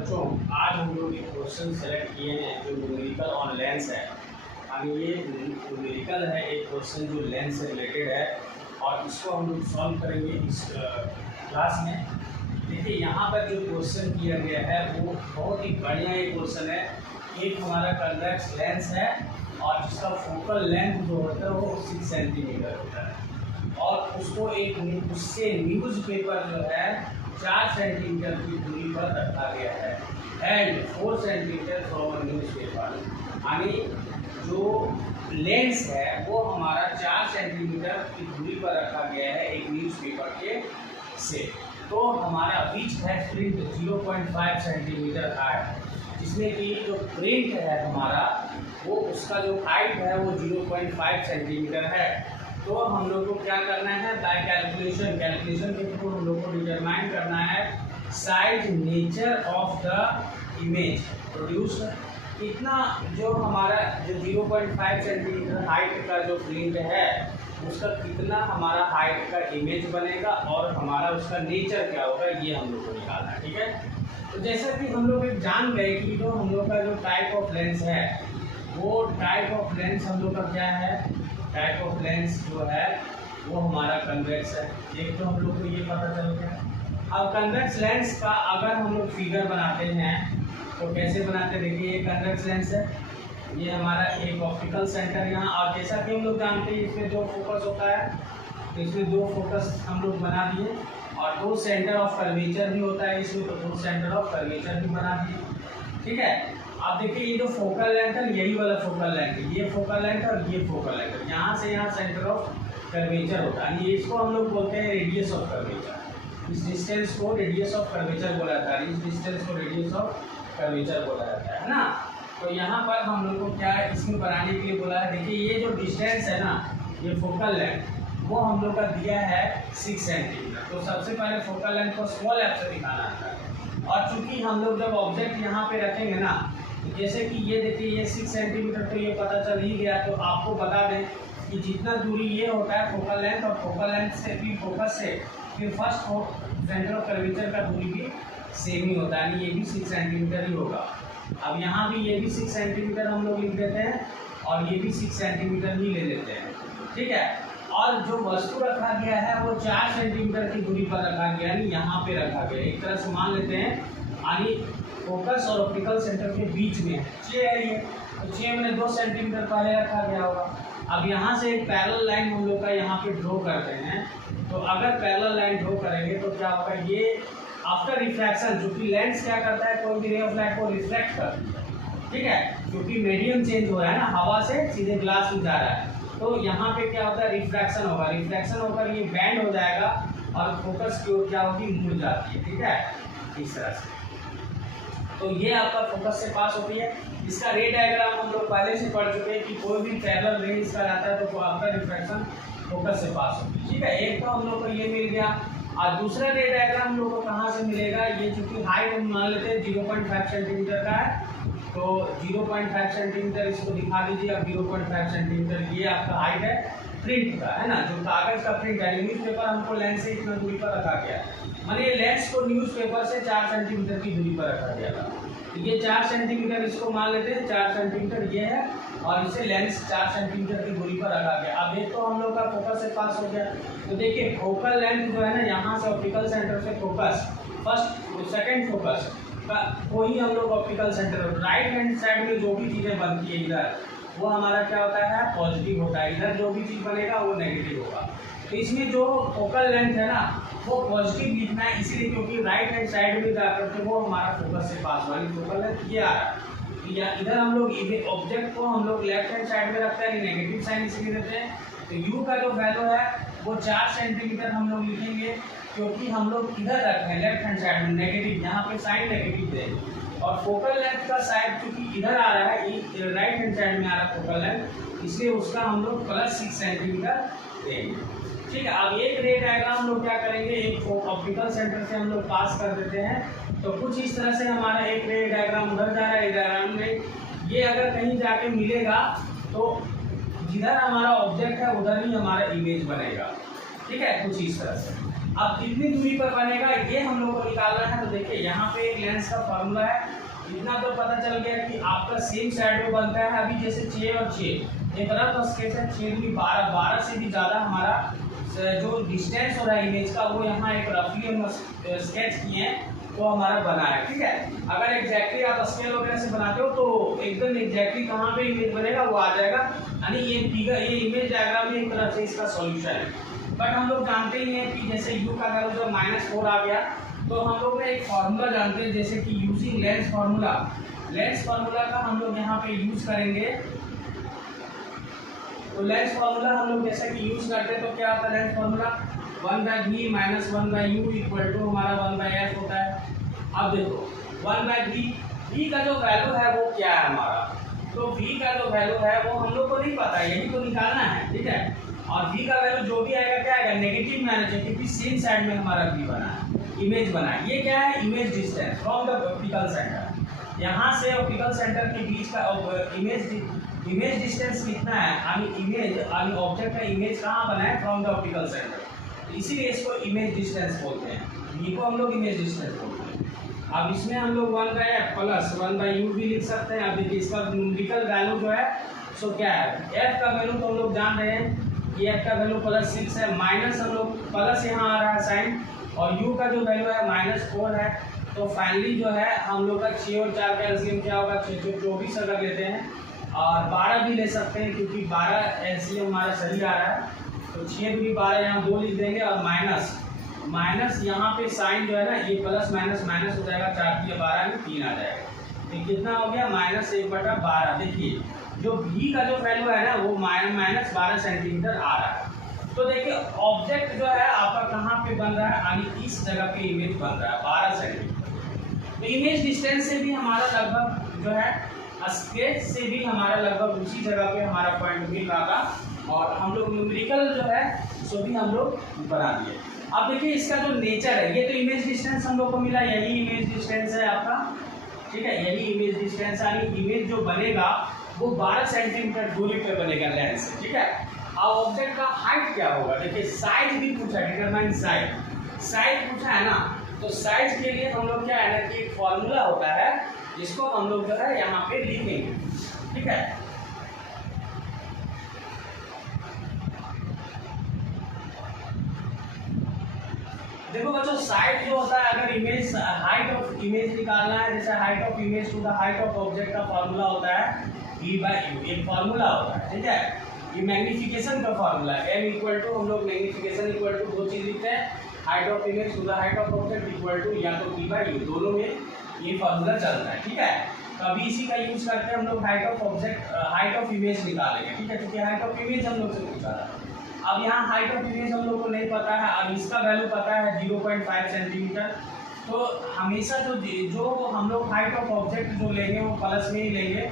बच्चों, आज हम लोग एक क्वेश्चन सेलेक्ट किए हैं जो न्यूमेरिकल ऑन लेंस है। अब ये न्यूमेरिकल है, एक क्वेश्चन जो लेंस से रिलेटेड है और इसको हम लोग सॉल्व करेंगे इस क्लास में। देखिए यहाँ पर जो क्वेश्चन किया गया है वो बहुत ही बढ़िया एक क्वेश्चन है। एक हमारा कन्वेक्स लेंस है और जिसका फोकल लेंथ जो होता है वो 6 सेंटीमीटर होता है और उसको उससे न्यूज़पेपर जो है 4 सेंटीमीटर की दूरी पर रखा गया है एंड 4 सेंटीमीटर फ्रॉम न्यूज़पेपर। यानी जो लेंस है वो हमारा 4 सेंटीमीटर की दूरी पर रखा गया है एक न्यूज़पेपर के से। तो हमारा विच है प्रिंट 0.5 सेंटीमीटर हाई, जिसमें कि जो प्रिंट है हमारा वो उसका जो हाइट है वो 0.5 सेंटीमीटर है। तो हम लोग को क्या करना है, बाय कैलकुलेशन के थ्रू हम लोग को डिटरमाइन करना है size nature of the image produce. इतना जो हमारा जो 0.5 सेंटीमीटर हाइट का जो प्रिंट है उसका कितना हमारा हाइट का इमेज बनेगा और हमारा उसका नेचर क्या होगा ये हम लोग को निकालना है। ठीक है, तो जैसा कि हम लोग जान गए कि जो हम लोग का जो टाइप ऑफ लेंस है वो टाइप ऑफ लेंस हम लोग का क्या है, टाइप ऑफ लेंस जो है वो हमारा कन्वेक्स है। एक तो हम लोग को ये पता चल गया। अब कन्वेक्स लेंस का अगर हम लोग फिगर बनाते हैं तो कैसे बनाते हैं, देखिए ये कन्वेक्स लेंस है, ये हमारा एक ऑप्टिकल सेंटर यहाँ, और जैसा कि हम लोग जानते हैं इसमें दो फोकस होता है तो इसमें दो फोकस हम लोग बना दिए और दो सेंटर ऑफ कर्वेचर भी होता है इसमें, तो दो सेंटर ऑफ कर्वेचर भी बना दिए। ठीक है, अब देखिए ये जो फोकल लेंथ है यही वाला फोकल लेंथ है, ये फोकल लेंथ और ये फोकल लेंथ है, यहाँ से यहाँ सेंटर ऑफ कर्वेचर होता है। ये इसको हम लोग बोलते हैं रेडियस ऑफ कर्वेचर। इस डिस्टेंस को रेडियस ऑफ कर्वेचर बोला जाता है, इस डिस्टेंस को रेडियस ऑफ कर्वेचर बोला जाता है ना। तो यहाँ पर हम लोग को क्या है इसमें बनाने के लिए बोला है, देखिए ये जो डिस्टेंस है ना, ये फोकल लेंथ वो हम लोग का दिया है 6 सेंटीमीटर। तो सबसे पहले फोकल लेंथ को स्मॉल एफ से दिखाना आता है और चूंकि हम लोग जब ऑब्जेक्ट यहाँ पे रखेंगे ना, तो जैसे कि ये देखिए ये 6 सेंटीमीटर तो ये पता चल ही गया। तो आपको बता दें कि जितना दूरी ये होता है फोकल लेंथ और फोकल लेंथ से फिर फोकस से फिर फर्स्ट सेंटर ऑफ कर्वेचर का दूरी भी सेम ही होता है, यानी ये भी 6 सेंटीमीटर ही होगा। अब यहाँ भी ये भी 6 सेंटीमीटर हम लोग लिख देते हैं और ये भी 6 सेंटीमीटर ही ले लेते हैं। ठीक है, और जो वस्तु रखा गया है वो 4 सेंटीमीटर की दूरी पर रखा गया, यानी यहाँ पे रखा गया। एक तरह से मान लेते हैं यानी फोकस और ऑप्टिकल सेंटर के बीच में 6 है ये, तो 6 में 2 सेंटीमीटर पहले रखा गया होगा। अब यहाँ से एक पैरेलल लाइन हम लोग का यहाँ पे ड्रॉ करते हैं, तो अगर पैरेलल लाइन ड्रॉ करेंगे तो क्या होगा, ये आफ्टर रिफ्रैक्शन, क्योंकि लेंस क्या करता है कोई भी रे ऑफ लाइट को रिफ्लेक्ट करती है। ठीक है, क्योंकि मीडियम चेंज हो रहा है ना, हवा से सीधे ग्लास में जा रहा है, तो यहाँ पे क्या होता है रिफ्रैक्शन होगा, रिफ्रैक्शन होकर ये बैंड हो जाएगा और फोकस की ओर क्या होगी, मुड़ जाती है। ठीक है, इस तरह से तो ये आपका फोकस से पास होती है। इसका रे डायग्राम हम लोग पहले से पढ़ चुके हैं कि कोई भी पैरेलल रे इसका आता है तो आपका रिफ्रैक्शन फोकस से पास होती है। ठीक है, एक तो हम लोग को ये मिल गया और दूसरा रे डायग्राम हम लोग को कहाँ से मिलेगा, ये चूंकि हाइट हम मान लेते हैं 0.5 सेंटीमीटर का है, तो 0.5 सेंटीमीटर इसको दिखा दीजिए। अब 0.5 सेंटीमीटर ये आपका हाइट है प्रिंट का, है ना, जो कागज का प्रिंट है। न्यूज़पेपर हमको लेंस से इतना दूरी पर रखा गया, माने ये लेंस को न्यूज़पेपर से 4 सेंटीमीटर की दूरी पर रखा गया था। तो ये 4 सेंटीमीटर इसको मान लेते हैं, 4 सेंटीमीटर ये है और इसे लेंस 4 सेंटीमीटर की दूरी पर रखा गया। अब एक तो हम लोग का फोकस से पास हो गया, तो देखिए फोकल लेंथ जो है ना, यहाँ से ऑप्टिकल सेंटर से फोकस फर्स्ट सेकंड फोकस का वही हम लोग optical centre right hand side में जो भी चीज़ें बनती है इधर वो हमारा क्या होता है पॉजिटिव होता है, इधर जो भी चीज़ बनेगा वो नेगेटिव होगा। तो इसमें जो फोकल लेंथ है ना वो पॉजिटिव लिखना है, इसलिए क्योंकि राइट हैंड साइड में जाकर के वो हमारा फोकस से पास वाली फोकल लेंथ ये आ रहा है। या इधर हम लोग ऑब्जेक्ट को हम लोग लेफ्ट हैंड साइड में रखते हैं, नेगेटिव साइन इसलिए देते हैं। तो यू का जो वैल्यू है वो 4 सेंटीमीटर हम लोग लिखेंगे, क्योंकि हम लोग इधर रखते हैं लेफ्ट हैंड साइड में नेगेटिव, यहाँ पे साइन नेगेटिव देंगे। और फोकल लेंथ का साइड क्योंकि इधर आ रहा है, राइट हैंड साइड में आ रहा है फोकल लेंथ, इसलिए उसका हम लोग +6 सेंटीमीटर देंगे। ठीक है, अब एक रे डायग्राम हम लोग क्या करेंगे, एक ऑप्टिकल सेंटर से हम लोग पास कर देते हैं, तो कुछ इस तरह से हमारा एक रे डायग्राम उधर जा रहा है। डायग्राम में ये अगर कहीं जाके मिलेगा तो जिधर हमारा ऑब्जेक्ट है उधर ही हमारा इमेज बनेगा। ठीक है, कुछ इस तरह से। अब कितनी दूरी पर बनेगा ये हम लोग को निकालना है। तो देखिए यहाँ पे एक लेंस का फॉर्मूला है, इतना तो पता चल गया कि आपका सेम साइड में बनता है। अभी जैसे 6 और 6 एक रफ स्केच है, 6 दूनी 12, 12 से भी ज़्यादा हमारा जो डिस्टेंस हो रहा है इमेज का वो यहाँ एक रफली हम स्केच किए हैं वो हमारा बना है। ठीक है, अगर एग्जैक्टली आप स्केल वगैरह से बनाते हो तो एकदम एग्जैक्टली कहाँ पे इमेज बनेगा वो आ जाएगा, यानी ये फिगर ये इमेज डायग्राम में एक तरह से इसका सॉल्यूशन है। बट हम लोग जानते ही हैं कि जैसे u का वैल्यू जब -4 आ गया तो हम लोग एक फार्मूला जानते हैं जैसे कि using lens formula, lens formula का हम लोग यहाँ पे यूज करेंगे। तो लेंस फार्मूला हम लोग जैसे कि यूज करते हैं तो क्या होता है lens formula 1/v - 1/u equal to हमारा 1/f होता है। अब देखो 1/v, v का जो वैल्यू है वो क्या है हमारा, तो v का जो वैल्यू है वो हम लोग को नहीं पता, यही तो निकालना है। ठीक है, और v का वैल्यू जो भी आएगा क्या आएगा नेगेटिव में आना चाहिए क्योंकि सेम साइड में हमारा v बना है, इमेज बना है। ये क्या है image distance from the optical centre, यहाँ से ऑप्टिकल सेंटर के बीच का इमेज डिस्टेंस कितना है, यानी इमेज यानी ऑब्जेक्ट का इमेज कहाँ बना है फ्रॉम द ऑप्टिकल सेंटर, इसीलिए इसको इमेज डिस्टेंस बोलते हैं, v को हम लोग इमेज डिस्टेंस बोलते हैं। अब इसमें हम लोग 1/f प्लस 1/u भी लिख सकते हैं। अब देखिए इसका न्यूमेरिकल वैल्यू जो है सो क्या है, f का वैल्यू तो हम लोग जान रहे हैं कि f का वैल्यू +6 है, माइनस हम लोग प्लस यहाँ आ रहा है साइन, और u का जो वैल्यू है -4 है। तो फाइनली जो है हम लोग का 6 और 4 का एलसीएम क्या होगा 6 से 24 अगर लेते हैं, और 12 भी ले सकते हैं क्योंकि 12 एलसीएम हमारा सही आ रहा है। तो 6 दूनी 12 यहाँ 2 लिख देंगे और माइनस यहाँ पे साइन जो है ना ये प्लस माइनस माइनस हो जाएगा, 4 की 12 में 3 आ जाएगा, तो कितना हो गया -1/12। देखिए जो v का जो वैल्यू है ना वो -12 सेंटीमीटर आ रहा है। तो देखिए ऑब्जेक्ट जो है आपका कहाँ पे बन रहा है, यानी इस जगह पे इमेज बन रहा है 12 सेंटीमीटर। तो इमेज डिस्टेंस से भी हमारा लगभग जो है स्केच से भी हमारा लगभग उसी जगह पे हमारा पॉइंट मिल रहा था, और हम लोग न्यूमेरिकल जो है सो भी हम लोग बना दिए। अब देखिए इसका जो नेचर है, ये तो इमेज डिस्टेंस हम लोग को मिला, यही इमेज डिस्टेंस है आपका। ठीक है, यही इमेज डिस्टेंस यानी इमेज जो बनेगा वो 12 सेंटीमीटर दूरी पे बनेगा लेंस से। ठीक है, अब ऑब्जेक्ट का हाइट क्या होगा, देखिए साइज भी पूछा, डिटरमाइन साइज पूछा है ना, तो साइज के लिए हम लोग क्या है ना कि एक फॉर्मूला होता है जिसको हम लोग जो है यहाँ पे लिखेंगे। ठीक है, देखो बच्चों साइड जो होता है, अगर इमेज हाइट ऑफ इमेज निकालना है, जैसे height of image to the height of object का फॉर्मूला होता है v/u, एक फॉर्मूला होता है। ठीक है, ये मैग्नीफिकेशन का फॉर्मूला है, m इक्वल टू हम लोग मैग्नीफिकेशन इक्वल टू दो चीज लिखते हैं, height of image to the height of object equal to या तो v/u, दोनों में ये फॉर्मूला चलता है। ठीक है, तो अभी इसी का यूज करके हम लोग height of object height of image निकालेंगे। ठीक है, क्योंकि हाइट ऑफ इमेज हम लोग से पूछा था। अब यहाँ हाइट ऑफ इमेज हम लोग को नहीं पता है, अब इसका वैल्यू पता है 0.5 सेंटीमीटर। तो हमेशा जो हम लोग हाइट ऑफ ऑब्जेक्ट जो लेंगे वो प्लस में ही लेंगे,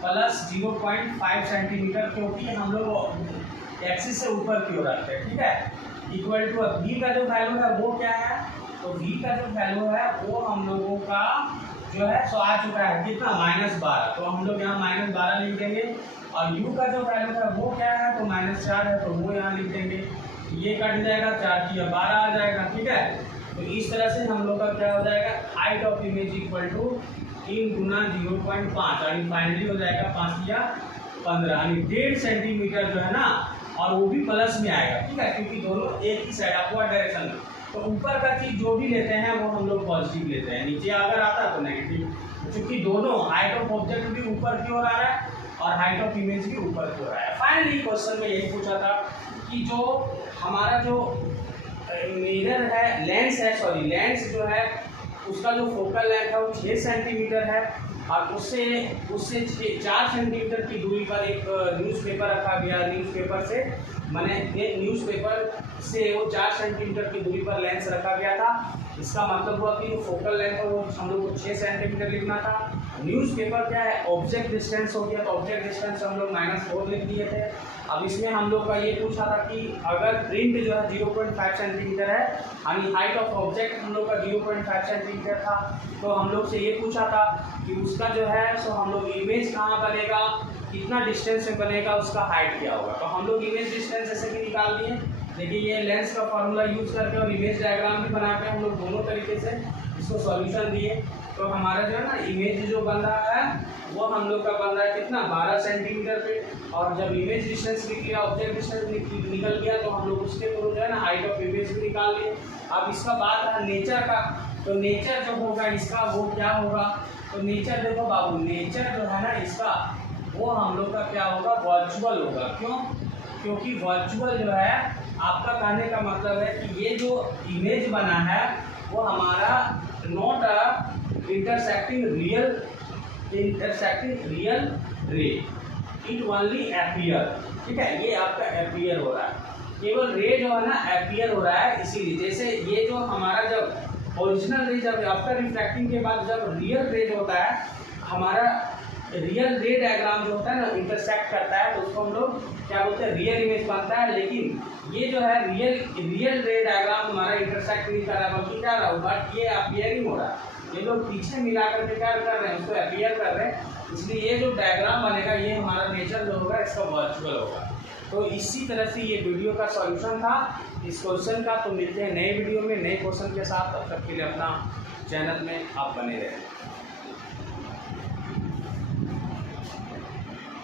प्लस 0.5 सेंटीमीटर, क्योंकि हम लोग एक्सिस से ऊपर की ओर रखते हैं। ठीक है, इक्वल टू v का जो वैल्यू है वो क्या है, तो v का जो वैल्यू है वो हम लोगों का जो है सो आ चुका है कितना -12, तो हम लोग यहाँ -12 लिख देंगे, और u का जो वैल्यू है वो क्या है तो -4 है, तो वो यहाँ लिख देंगे, ये कट जाएगा, 4 की 12 आ जाएगा। ठीक है, तो इस तरह से हम लोग का क्या हो जाएगा height of image equal to 3 गुना 0.5, यानी फाइनली हो जाएगा 5 या 15, यानी 1.5 सेंटीमीटर जो है ना, और वो भी प्लस में आएगा। ठीक है, क्योंकि दोनों एक ही साइड अपवर्ड डायरेक्शन में, तो ऊपर का चीज जो भी लेते हैं वो हम लोग पॉजिटिव लेते हैं, नीचे अगर आता है तो नेगेटिव, क्योंकि दोनों हाइट ऑफ ऑब्जेक्ट भी ऊपर की ओर आ रहा है और हाइट ऑफ इमेज भी ऊपर की ओर आया। फाइनली क्वेश्चन में यही पूछा था कि जो हमारा जो मिरर है लेंस जो है उसका जो फोकल लेंथ है वो 6 सेंटीमीटर है, और उससे 4 सेंटीमीटर की दूरी पर एक न्यूज़पेपर रखा गया, न्यूज़पेपर से मैंने एक न्यूज़पेपर से वो 4 सेंटीमीटर की दूरी पर लेंस रखा गया था। इसका मतलब हुआ कि फोकल लेंथ है वो हम लोग को 6 सेंटीमीटर लिखना था। न्यूज़पेपर क्या है ऑब्जेक्ट डिस्टेंस हो गया, तो ऑब्जेक्ट डिस्टेंस हम लोग -4 लिख दिए थे। अब इसमें हम लोग का ये पूछा था कि अगर प्रिंट जो है 0.5 सेंटीमीटर है, यानी हाइट ऑफ ऑब्जेक्ट हम लोग का 0.5 सेंटीमीटर था, तो हम लोग से ये पूछा था कि उसका जो है सो हम लोग इमेज कहाँ बनेगा, कितना डिस्टेंस में बनेगा, उसका हाइट क्या होगा। तो हम लोग इमेज डिस्टेंस जैसे कि निकाल दिए, देखिए ये लेंस का फार्मूला यूज करके और इमेज डायग्राम भी बना के हम लोग दोनों तरीके से इसको सॉल्यूशन दिए। तो हमारा जो है ना इमेज जो बन रहा है वो हम लोग का बन रहा है कितना 12 सेंटीमीटर पे, और जब इमेज डिस्टेंस निकला, ऑब्जेक्ट डिस्टेंस निकल गया तो हम लोग उसके थ्रू जो है ना हाइट ऑफ इमेज भी निकाल लिए। अब इसका बात है नेचर का, तो नेचर जो होगा इसका वो क्या होगा, तो नेचर देखो बाबू, नेचर जो है ना इसका वो हम लोग का क्या होगा, वर्चुअल होगा। क्यों? क्योंकि वर्चुअल जो है आपका कहने का मतलब है कि ये जो इमेज बना है वो हमारा नॉट अ इंटरसेक्टिंग रियल रे, इट ओनली अपीयर। ठीक है, ये आपका अपीयर हो रहा है, केवल रे जो है ना अपीयर हो रहा है। इसीलिए जैसे ये जो हमारा जब ओरिजिनल रे, जब आफ्टर रिफ्रैक्टिंग के बाद जब रियल रे जो होता है, हमारा रियल रे डायग्राम जो होता है ना इंटरसेक्ट करता है, तो उसको हम लोग क्या बोलते हैं, रियल इमेज बनता है। लेकिन ये जो है रियल रे डायग्राम हमारा इंटरसेक्ट नहीं कर रहा है, बल्कि क्या रहा है, बट ये अपीयरिंग हो रहा है। ये लोग पीछे मिला करके क्या कर रहे हैं, उसको अपीयर कर रहे हैं। इसलिए ये जो डायग्राम बनेगा ये हमारा नेचर जो होगा इसका वर्चुअल होगा। तो इसी तरह से ये वीडियो का सॉल्यूशन था इस क्वेश्चन का। तो मिलते हैं नए वीडियो में नए क्वेश्चन के साथ, तब तक के लिए अपना चैनल में आप बने रहें।